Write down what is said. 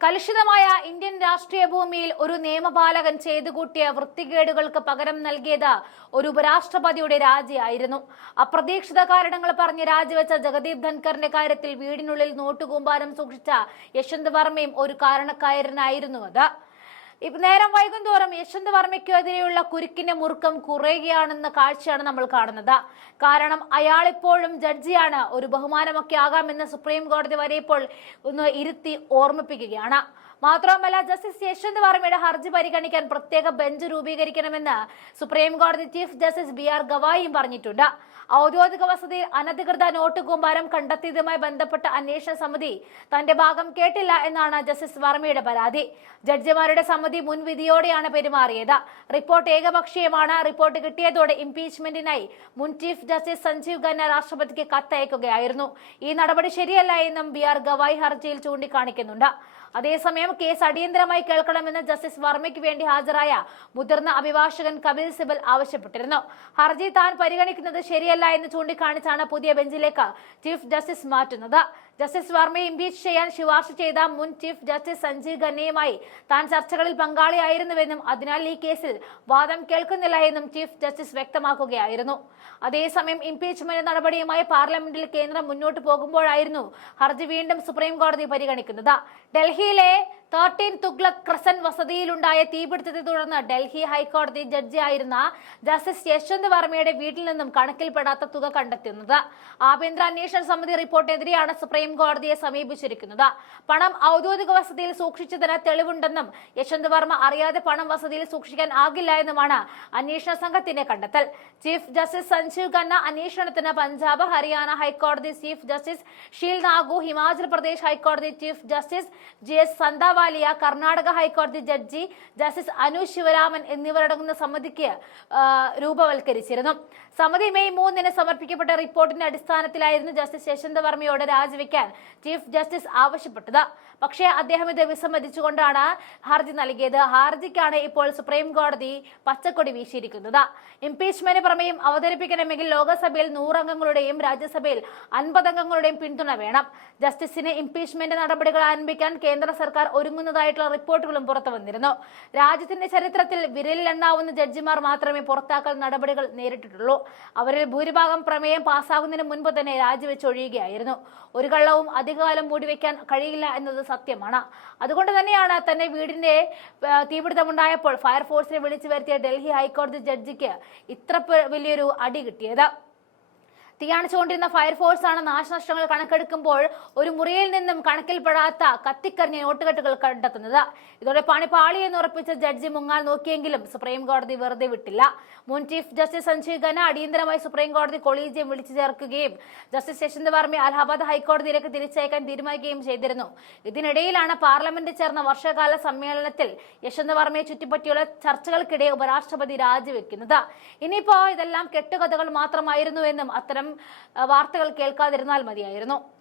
കലുഷിതമായ Indian രാഷ്ട്രീയ ഭൂമിയിൽ ഒരു നിയമപാലകൻ ചെയ്തു കൂട്ടിയ വൃത്തികേടുകൾക്ക് പകരം നൽകിയത് ഒരു ഉപരാഷ്ട്രപതിയുടെ രാജിയായിരുന്നു. അപ്രതീക്ഷിത കാരണങ്ങൾ പറഞ്ഞ് രാജിവെച്ച ജഗദീപ് ധൻഖറിന്റെ കാര്യത്തിൽ വീടിനുള്ളിൽ നോട്ടുകൂമ്പാരം സൂക്ഷിച്ച യശ്വന്ത് വർമ്മയും ഒരു കാരണക്കാരനായിരുന്നു അത്. ഇപ്പൊ നേരം വൈകുന്തോറും യശ്വന്ത് വർമ്മയ്ക്കെതിരെയുള്ള കുരുക്കിന്റെ മുറുക്കം കുറയുകയാണെന്ന കാഴ്ചയാണ് നമ്മൾ കാണുന്നത്. കാരണം അയാൾ ഇപ്പോഴും ജഡ്ജിയാണ്. ഒരു ബഹുമാനമൊക്കെ ആകാമെന്ന് സുപ്രീം കോടതി വരെ ഇപ്പോൾ ഒന്ന് ഇരുത്തി ഓർമ്മിപ്പിക്കുകയാണ്. മാത്രവുമല്ല ജസ്റ്റിസ് യശ്വന്ത് വർമ്മയുടെ ഹർജി പരിഗണിക്കാൻ പ്രത്യേക ബെഞ്ച് രൂപീകരിക്കണമെന്ന് സുപ്രീം കോടതി ചീഫ് ജസ്റ്റിസ് ബി ആർ ഗവായിയും പറഞ്ഞിട്ടുണ്ട്. ഔദ്യോഗിക വസതിയിൽ അനധികൃത നോട്ട് കൂമ്പാരം കണ്ടെത്തിയതുമായി ബന്ധപ്പെട്ട അന്വേഷണ സമിതി തന്റെ ഭാഗം കേട്ടില്ല എന്നാണ് ജസ്റ്റിസ് വർമ്മയുടെ പരാതി. ജഡ്ജിമാരുടെ സമിതി മുൻവിധിയോടെയാണ് പെരുമാറിയത്. റിപ്പോർട്ട് ഏകപക്ഷീയമാണ്. റിപ്പോർട്ട് കിട്ടിയതോടെ ഇംപീച്ച്മെന്റിനായി മുൻ ചീഫ് ജസ്റ്റിസ് സഞ്ജീവ് ഖന്ന രാഷ്ട്രപതിക്ക് കത്തയക്കുകയായിരുന്നു. ഈ നടപടി ശരിയല്ല എന്നും ബി ആർ ഗവായ് ഹർജിയിൽ ചൂണ്ടിക്കാണിക്കുന്നുണ്ട്. അതേസമയം കേസ് അടിയന്തരമായി കേൾക്കണമെന്ന് ജസ്റ്റിസ് വർമ്മയ്ക്ക് വേണ്ടി ഹാജരായ മുതിർന്ന അഭിഭാഷകൻ കപിൽ സിബൽ ആവശ്യപ്പെട്ടിരുന്നു. ഹർജി താൻ പരിഗണിക്കുന്നത് ശരിയല്ല എന്ന് ചൂണ്ടിക്കാണിച്ചാണ് പുതിയ ബെഞ്ചിലേക്ക് ചീഫ് ജസ്റ്റിസ് മാറ്റുന്നത്. ജസ്റ്റിസ് വർമ്മയെ ഇംപീച്ച് ചെയ്യാൻ ശുപാർശ ചെയ്ത മുൻ ചീഫ് ജസ്റ്റിസ് സഞ്ജീവ് ഖന്നയുമായി താൻ ചർച്ചകളിൽ പങ്കാളിയായിരുന്നുവെന്നും അതിനാൽ ഈ കേസിൽ വാദം കേൾക്കുന്നില്ല എന്നും ചീഫ് ജസ്റ്റിസ് വ്യക്തമാക്കുകയായിരുന്നു. അതേസമയം ഇംപീച്ച്മെന്റ് നടപടിയുമായി പാർലമെന്റിൽ കേന്ദ്രം മുന്നോട്ട് പോകുമ്പോഴായിരുന്നു ഹർജി വീണ്ടും സുപ്രീം കോടതി പരിഗണിക്കുന്നത്. ഡൽഹിയിലെ തേർട്ടീൻ തുഗ്ലക് ക്രസൻ വസതിയിലുണ്ടായ തീപിടുത്തത്തെ തുടർന്ന് ഡൽഹി ഹൈക്കോടതി ജഡ്ജിയായിരുന്ന ജസ്റ്റിസ് യശ്വന്ത് വർമ്മയുടെ വീട്ടിൽ നിന്നും കണക്കിൽപ്പെടാത്ത തുക കണ്ടെത്തുന്നത്. ആഭ്യന്തര അന്വേഷണ സമിതി റിപ്പോർട്ടിനെതിരെയാണ് സുപ്രീം കോടതിയെ സമീപിച്ചിരിക്കുന്നത്. പണം ഔദ്യോഗിക വസതിയിൽ സൂക്ഷിച്ചതിന് തെളിവുണ്ടെന്നും യശ്വന്ത് വർമ്മ അറിയാതെ പണം വസതിയിൽ സൂക്ഷിക്കാൻ ആകില്ല എന്നുമാണ് അന്വേഷണ സംഘത്തിന്റെ കണ്ടെത്തൽ. ചീഫ് ജസ്റ്റിസ് സഞ്ജീവ് ഖന്ന അന്വേഷണത്തിന് പഞ്ചാബ് ഹരിയാന ഹൈക്കോടതി ചീഫ് ജസ്റ്റിസ് ഷീൽ നാഗു ഹിമാചൽ പ്രദേശ് ഹൈക്കോടതി chief justice G S Sandhawalia Karnataka ഹൈക്കോടതി ജഡ്ജി ജസ്റ്റിസ് അനു ശിവരാമൻ എന്നിവരടങ്ങുന്ന സമിതിക്ക് രൂപവൽക്കരിച്ചിരുന്നു. സമിതി മെയ് മൂന്നിന് സമർപ്പിക്കപ്പെട്ട റിപ്പോർട്ടിന്റെ അടിസ്ഥാനത്തിലായിരുന്നു ജസ്റ്റിസ് യശന്ത് വർമ്മയോട് രാജിവെക്കാൻ ചീഫ് ജസ്റ്റിസ് ആവശ്യപ്പെട്ടത്. പക്ഷേ അദ്ദേഹം ഇത് വിസമ്മതിച്ചുകൊണ്ടാണ് ഹർജി നൽകിയത്. ഹർജിക്കാണ് ഇപ്പോൾ സുപ്രീം കോടതി പച്ചക്കൊടി വീശിയിരിക്കുന്നത്. ഇംപീച്ച്മെന്റ് പ്രമേയം അവതരിപ്പിക്കണമെങ്കിൽ ലോകസഭയിൽ നൂറംഗങ്ങളുടെയും രാജ്യസഭയിൽ അൻപതംഗങ്ങളുടെയും പിന്തുണ വേണം. ജസ്റ്റിസിന് ഇംപീച്ച്മെന്റ് നടപടികൾ ആരംഭിക്കാൻ കേന്ദ്ര സർക്കാർ ഒരുങ്ങുന്നതായിട്ടുള്ള റിപ്പോർട്ടുകളും പുറത്തു വന്നിരുന്നു. രാജ്യത്തിന്റെ ചരിത്രത്തിൽ വിരലിലെണ്ണാവുന്ന ജഡ്ജിമാർ മാത്രമേ പുറത്താക്കൽ നടപടികൾ നേരിട്ടിട്ടുള്ളൂ. അവരിൽ ഭൂരിഭാഗം പ്രമേയം പാസ്സാകുന്നതിന് മുൻപ് തന്നെ രാജിവെച്ചൊഴിയുകയായിരുന്നു ഒരു കള്ളവും അധികകാലം മൂടിവെക്കാൻ കഴിയില്ല എന്നത് സത്യമാണ്. അതുകൊണ്ട് തന്നെയാണ് തന്നെ വീടിന്റെ തീപിടുത്തമുണ്ടായപ്പോൾ ഫയർഫോഴ്സിനെ വിളിച്ചു വരുത്തിയ ഡൽഹി ഹൈക്കോടതി ജഡ്ജിക്ക് ഇത്ര വലിയൊരു അടി കിട്ടിയത്. തീയണച്ചുകൊണ്ടിരുന്ന ഫയർഫോഴ്സ് ആണ് നാശനഷ്ടങ്ങൾ കണക്കെടുക്കുമ്പോൾ ഒരു മുറിയിൽ നിന്നും കണക്കിൽപ്പെടാത്ത കത്തിക്കരിഞ്ഞ നോട്ടുകെട്ടുകൾ കണ്ടെത്തുന്നത്. ഇതോടെ പണി പാളിയെന്ന് ഉറപ്പിച്ച ജഡ്ജി മുങ്ങാൽ നോക്കിയെങ്കിലും സുപ്രീം കോടതി വെറുതെ വിട്ടില്ല. മുൻ ചീഫ് ജസ്റ്റിസ് സഞ്ജീവ് ഖന്ന അടിയന്തരമായി സുപ്രീം കോടതി കൊളീജിയം വിളിച്ചു ചേർക്കുകയും ജസ്റ്റിസ് യശ്വന്ത് വർമ്മയെ അലഹാബാദ് ഹൈക്കോടതിയിലേക്ക് തിരിച്ചയക്കാൻ തീരുമാനിക്കുകയും ചെയ്തിരുന്നു. ഇതിനിടയിലാണ് പാർലമെന്റിൽ ചേർന്ന വർഷകാല സമ്മേളനത്തിൽ യശന്ത് വർമ്മയെ ചുറ്റിപ്പറ്റിയുള്ള ചർച്ചകൾക്കിടെ ഉപരാഷ്ട്രപതി രാജിവെക്കുന്നത്. ഇനിയിപ്പോ ഇതെല്ലാം കെട്ടുകഥകൾ മാത്രമായിരുന്നുവെന്നും അത്തരം ആ, വാർത്തകൾ കേൾക്കാതിരുന്നാൽ മതിയായിരുന്നു.